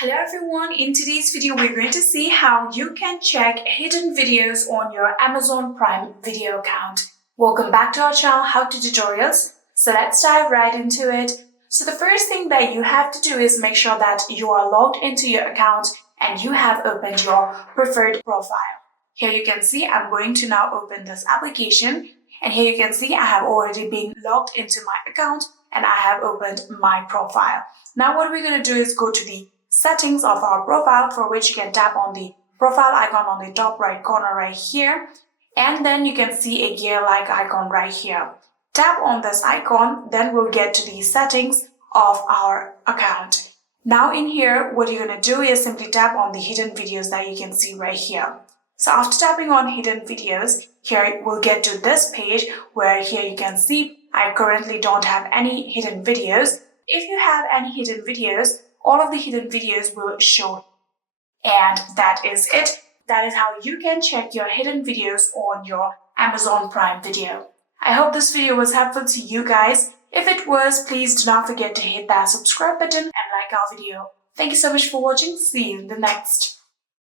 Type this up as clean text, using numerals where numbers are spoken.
Hello everyone, in today's video we're going to see how you can check hidden videos on your Amazon Prime Video account. Welcome back to our channel, How To Tutorials. So let's dive right into it. So the first thing that you have to do is make sure that you are logged into your account and you have opened your preferred profile. Here you can see I'm going to now open this application, and here you can see I have already been logged into my account and I have opened my profile. Now what we're going to do is go to the settings of our profile, for which you can tap on the profile icon on the top right corner right here, and then you can see a gear-like icon right here. Tap on this icon, then we'll get to the settings of our account. Now in here, what you're going to do is simply tap on the hidden videos that you can see right here. So after tapping on hidden videos, here we'll get to this page where here you can see I currently don't have any hidden videos. If you have any hidden videos, all of the hidden videos will show. And that is it. That is how you can check your hidden videos on your Amazon Prime Video. I hope this video was helpful to you guys. If it was, please do not forget to hit that subscribe button and like our video. Thank you so much for watching. See you in the next.